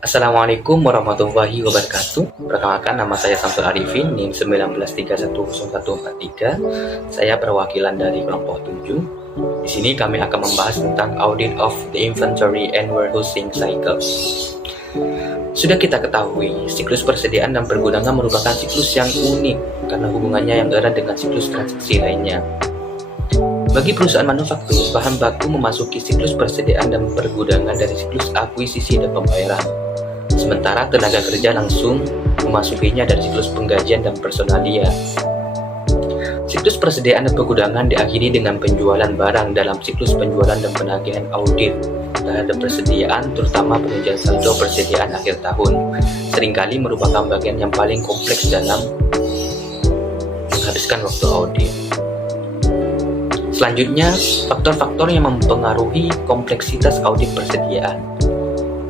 Assalamualaikum warahmatullahi wabarakatuh. Perkenalkan, nama saya Samsul Arifin, NIM 19310143. Saya perwakilan dari kelompok 7. Di sini kami akan membahas tentang audit of the inventory and warehousing cycle. Sudah kita ketahui, siklus persediaan dan pergudangan merupakan siklus yang unik karena hubungannya yang erat dengan siklus transaksi lainnya. Bagi perusahaan manufaktur, bahan baku memasuki siklus persediaan dan pergudangan dari siklus akuisisi dan pembayaran. Sementara tenaga kerja langsung memasukinya dari siklus penggajian dan personalia. Siklus persediaan dan pergudangan diakhiri dengan penjualan barang dalam siklus penjualan dan penagihan audit terhadap persediaan, terutama penunjang saldo persediaan akhir tahun. Seringkali merupakan bagian yang paling kompleks dalam menghabiskan waktu audit. Selanjutnya, faktor-faktor yang mempengaruhi kompleksitas audit persediaan.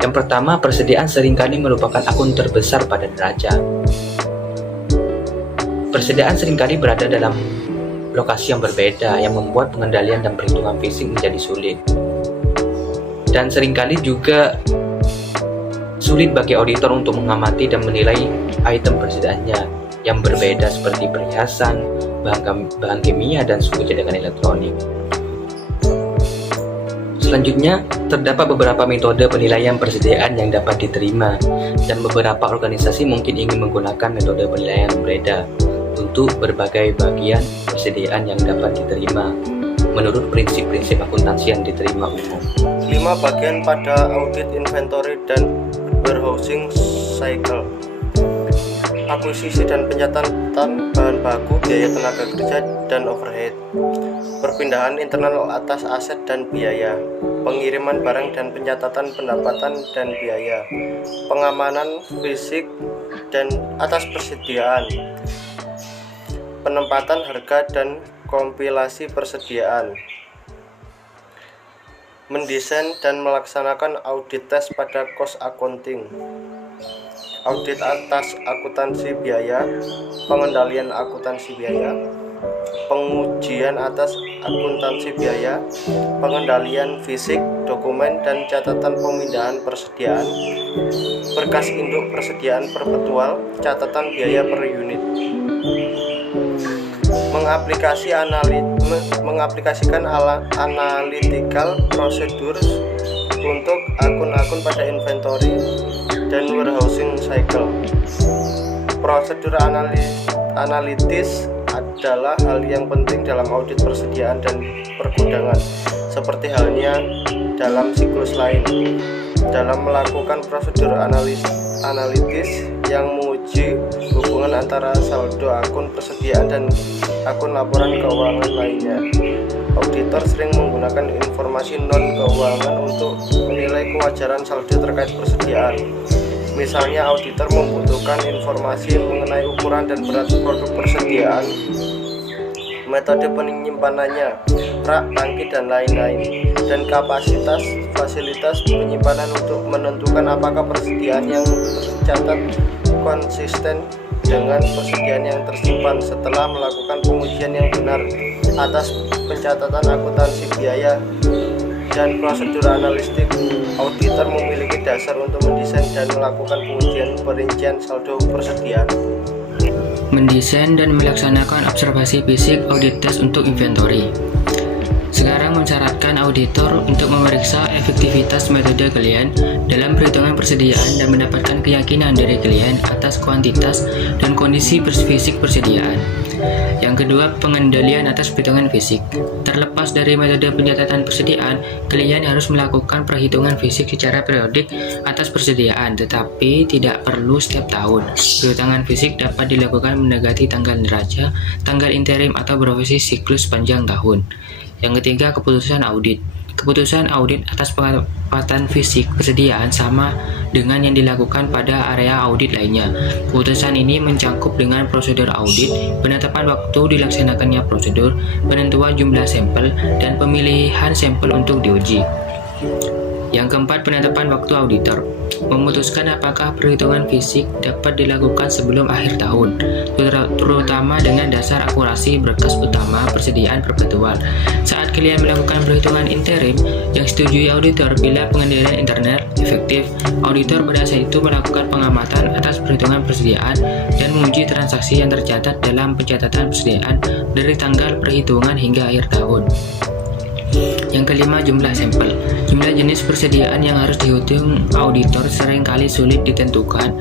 Yang pertama, persediaan seringkali merupakan akun terbesar pada neraca. Persediaan seringkali berada dalam lokasi yang berbeda, yang membuat pengendalian dan perhitungan fisik menjadi sulit. Dan seringkali juga sulit bagi auditor untuk mengamati dan menilai item persediaannya yang berbeda seperti perhiasan, bahan kimia, dan suku cadangan elektronik. Selanjutnya, terdapat beberapa metode penilaian persediaan yang dapat diterima, dan beberapa organisasi mungkin ingin menggunakan metode penilaian berbeda untuk berbagai bagian persediaan yang dapat diterima menurut prinsip-prinsip akuntansi yang diterima umum. 5 bagian pada audit inventory dan warehousing cycle: akuisisi dan pencatatan bahan baku, biaya tenaga kerja dan overhead, perpindahan internal atas aset dan biaya, pengiriman barang dan pencatatan pendapatan dan biaya, pengamanan fisik dan atas persediaan, penempatan harga dan kompilasi persediaan, mendesain dan melaksanakan audit tes pada cost accounting, audit atas akuntansi biaya, pengendalian akuntansi biaya, pengujian atas akuntansi biaya, pengendalian fisik, dokumen dan catatan pemindahan persediaan, berkas induk persediaan perpetual, catatan biaya per unit, mengaplikasikan analytical prosedur untuk akun-akun pada inventory dan warehousing cycle. Prosedur analitis adalah hal yang penting dalam audit persediaan dan pergudangan, seperti halnya dalam siklus lain. Dalam melakukan prosedur analitis yang menguji hubungan antara saldo akun persediaan dan akun laporan keuangan lainnya, auditor sering menggunakan informasi non-keuangan untuk menilai kewajaran saldo terkait persediaan. Misalnya, auditor membutuhkan informasi mengenai ukuran dan berat produk persediaan, metode penyimpanannya, rak, tangki, dan lain-lain, dan kapasitas fasilitas penyimpanan untuk menentukan apakah persediaan yang tercatat konsisten dengan persediaan yang tersimpan. Setelah melakukan pengujian yang benar atas pencatatan akuntansi biaya dan prosedur analitik, auditor memiliki dasar untuk mendesain dan melakukan pengujian perincian saldo persediaan. Mendesain dan melaksanakan observasi fisik audit test untuk inventory. Sekarang mensyaratkan auditor untuk memeriksa efektivitas metode klien dalam perhitungan persediaan dan mendapatkan keyakinan dari klien atas kuantitas dan kondisi fisik persediaan. Yang kedua, pengendalian atas perhitungan fisik. Terlepas dari metode pencatatan persediaan, klien harus melakukan perhitungan fisik secara periodik atas persediaan, tetapi tidak perlu setiap tahun. Perhitungan fisik dapat dilakukan mendekati tanggal neraca, tanggal interim, atau berbasis siklus panjang tahun. Yang ketiga, keputusan audit. Keputusan audit atas pengamatan fisik persediaan sama dengan yang dilakukan pada area audit lainnya. Keputusan ini mencakup dengan prosedur audit, penetapan waktu dilaksanakannya prosedur, penentuan jumlah sampel, dan pemilihan sampel untuk diuji. Yang keempat, penetapan waktu auditor. memutuskan apakah perhitungan fisik dapat dilakukan sebelum akhir tahun, terutama dengan dasar akurasi berkas utama persediaan perpetual. Saat kalian melakukan perhitungan interim yang disetujui auditor bila pengendalian internal efektif, auditor pada saat itu melakukan pengamatan atas perhitungan persediaan dan menguji transaksi yang tercatat dalam pencatatan persediaan dari tanggal perhitungan hingga akhir tahun. Yang kelima, jumlah sampel. Jumlah jenis persediaan yang harus dihitung auditor seringkali sulit ditentukan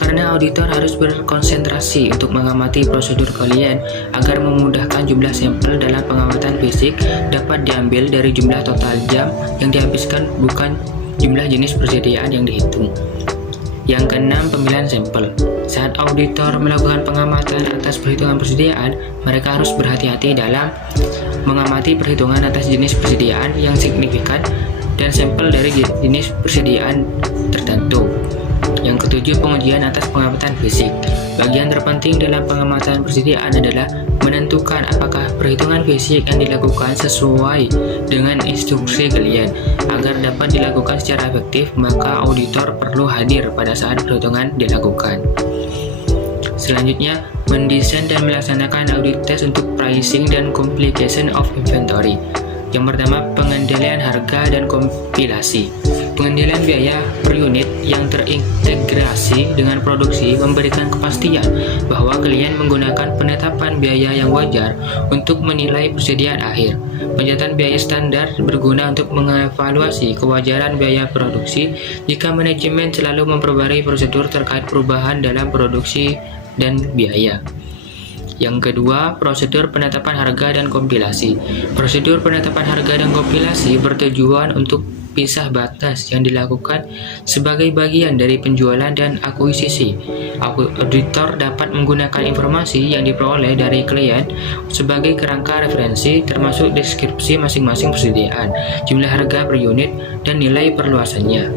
karena auditor harus berkonsentrasi untuk mengamati prosedur kalian agar memudahkan jumlah sampel dalam pengamatan fisik dapat diambil dari jumlah total jam yang dihabiskan, bukan jumlah jenis persediaan yang dihitung. Yang keenam, pemilihan sampel. Saat auditor melakukan pengamatan atas perhitungan persediaan, mereka harus berhati-hati dalam mengamati perhitungan atas jenis persediaan yang signifikan dan sampel dari jenis persediaan tertentu. Yang ketujuh, pengujian atas pengamatan fisik. Bagian terpenting dalam pengamatan persediaan adalah menentukan apakah perhitungan fisik yang dilakukan sesuai dengan instruksi kalian. Agar dapat dilakukan secara efektif, maka auditor perlu hadir pada saat perhitungan dilakukan. Selanjutnya, mendesain dan melaksanakan audit test untuk pricing dan complication of inventory. Yang pertama, pengendalian harga dan kompilasi. Pengendalian biaya per unit yang terintegrasi dengan produksi memberikan kepastian bahwa kalian menggunakan penetapan biaya yang wajar untuk menilai persediaan akhir. Pencatatan biaya standar berguna untuk mengevaluasi kewajaran biaya produksi jika manajemen selalu memperbarui prosedur terkait perubahan dalam produksi dan biaya. Yang kedua, prosedur penetapan harga dan kompilasi. Prosedur penetapan harga dan kompilasi bertujuan untuk pisah batas yang dilakukan sebagai bagian dari penjualan dan akuisisi. Auditor dapat menggunakan informasi yang diperoleh dari klien sebagai kerangka referensi, termasuk deskripsi masing-masing persediaan, jumlah harga per unit, dan nilai perluasannya.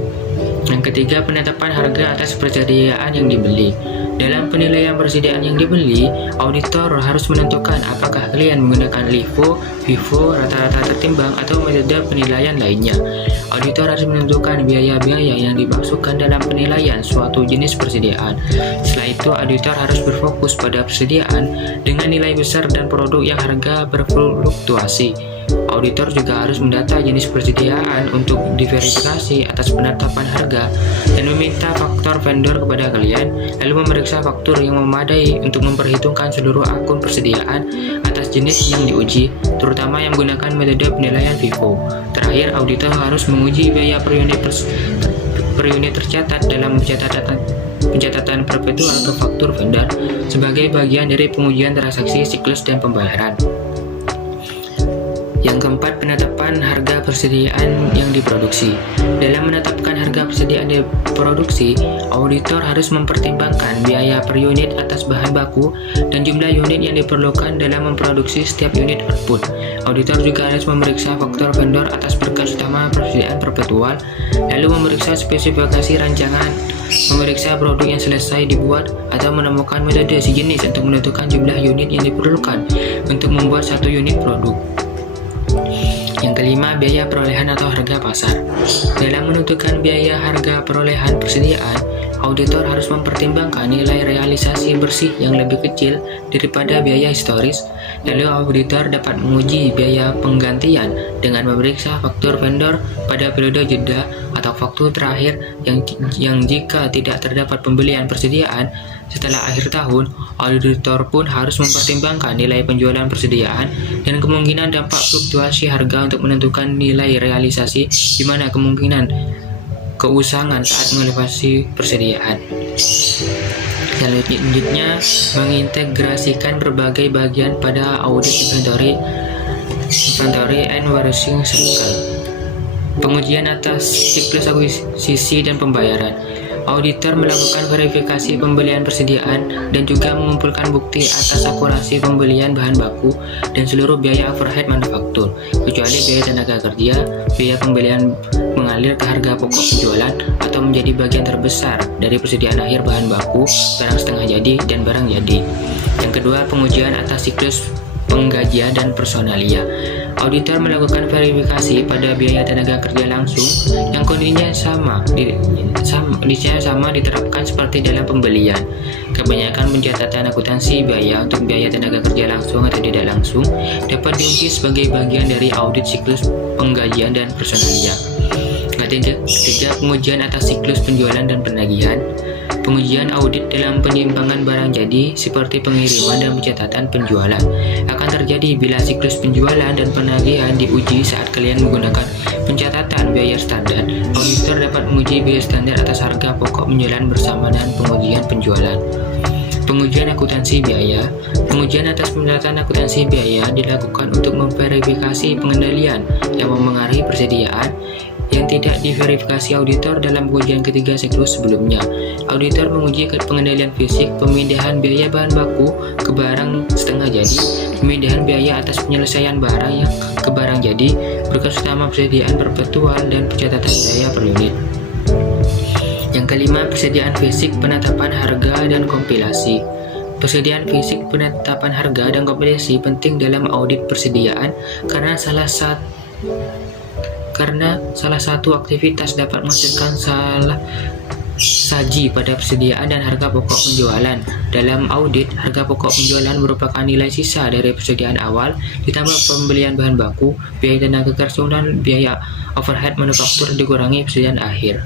Yang ketiga, penetapan harga atas persediaan yang dibeli. Dalam penilaian persediaan yang dibeli, auditor harus menentukan apakah kalian menggunakan LIFO, FIFO, rata-rata tertimbang, atau metode penilaian lainnya. Auditor harus menentukan biaya-biaya yang dimasukkan dalam penilaian suatu jenis persediaan. Setelah itu, auditor harus berfokus pada persediaan dengan nilai besar dan produk yang harga berfluktuasi. Auditor juga harus mendata jenis persediaan untuk diverifikasi atas penetapan harga dan meminta faktor vendor kepada kalian, lalu memeriksa faktur yang memadai untuk memperhitungkan seluruh akun persediaan atas jenis yang diuji, terutama yang menggunakan metode penilaian FIFO. Terakhir, auditor harus menguji biaya per unit tercatat dalam pencatatan perpetual ke faktur vendor sebagai bagian dari pengujian transaksi siklus dan pembayaran. Yang keempat, penetapan harga persediaan yang diproduksi. Dalam menetapkan harga persediaan diproduksi, auditor harus mempertimbangkan biaya per unit atas bahan baku dan jumlah unit yang diperlukan dalam memproduksi setiap unit output. Auditor juga harus memeriksa faktor vendor atas berkas utama persediaan perpetual, lalu memeriksa spesifikasi rancangan, memeriksa produk yang selesai dibuat, atau menemukan metode sejenis untuk menentukan jumlah unit yang diperlukan untuk membuat satu unit produk. Yang kelima, biaya perolehan atau harga pasar. Dalam menentukan biaya harga perolehan persediaan, auditor harus mempertimbangkan nilai realisasi bersih yang lebih kecil daripada biaya historis. Lalu auditor dapat menguji biaya penggantian dengan memeriksa faktur vendor pada periode jeda atau faktur terakhir yang jika tidak terdapat pembelian persediaan setelah akhir tahun, auditor pun harus mempertimbangkan nilai penjualan persediaan dan kemungkinan dampak fluktuasi harga untuk menentukan nilai realisasi, di mana kemungkinan keusangan saat mengevaluasi persediaan. Selanjutnya, mengintegrasikan berbagai bagian pada audit inventory and warehousing cycle. Pengujian atas siklus akuisisi dan pembayaran. Auditor melakukan verifikasi pembelian persediaan dan juga mengumpulkan bukti atas akurasi pembelian bahan baku dan seluruh biaya overhead manufaktur, kecuali biaya tenaga kerja. Biaya pembelian mengalir ke harga pokok penjualan atau menjadi bagian terbesar dari persediaan akhir bahan baku, barang setengah jadi, dan barang jadi. Yang kedua, pengujian atas siklus penggajian, dan personalia. Auditor melakukan verifikasi pada biaya tenaga kerja langsung yang kondisinya sama diterapkan seperti dalam pembelian. Kebanyakan pencatatan akuntansi biaya untuk biaya tenaga kerja langsung atau tidak langsung dapat diuji sebagai bagian dari audit siklus penggajian dan personalia. Ketiga, pengujian atas siklus penjualan dan penagihan. Pengujian audit dalam penyimpangan barang jadi seperti pengiriman dan pencatatan penjualan akan terjadi bila siklus penjualan dan penagihan diuji saat kalian menggunakan pencatatan biaya standar. Auditor dapat menguji biaya standar atas harga pokok penjualan bersama dengan pengujian penjualan. Pengujian akuntansi biaya. Pengujian atas pencatatan akuntansi biaya dilakukan untuk memverifikasi pengendalian yang memengaruhi persediaan yang tidak diverifikasi auditor dalam pengujian ketiga siklus sebelumnya. Auditor menguji pengendalian fisik, pemindahan biaya bahan baku ke barang setengah jadi, pemindahan biaya atas penyelesaian barang yang ke barang jadi, berkas utama persediaan perpetual, dan pencatatan biaya per unit. Yang kelima, persediaan fisik, penetapan harga, dan kompilasi. Persediaan fisik, penetapan harga, dan kompilasi penting dalam audit persediaan karena salah satu aktivitas dapat menghasilkan salah saji pada persediaan dan harga pokok penjualan. Dalam audit, harga pokok penjualan merupakan nilai sisa dari persediaan awal ditambah pembelian bahan baku, biaya tenaga kerja, dan biaya overhead manufaktur dikurangi persediaan akhir.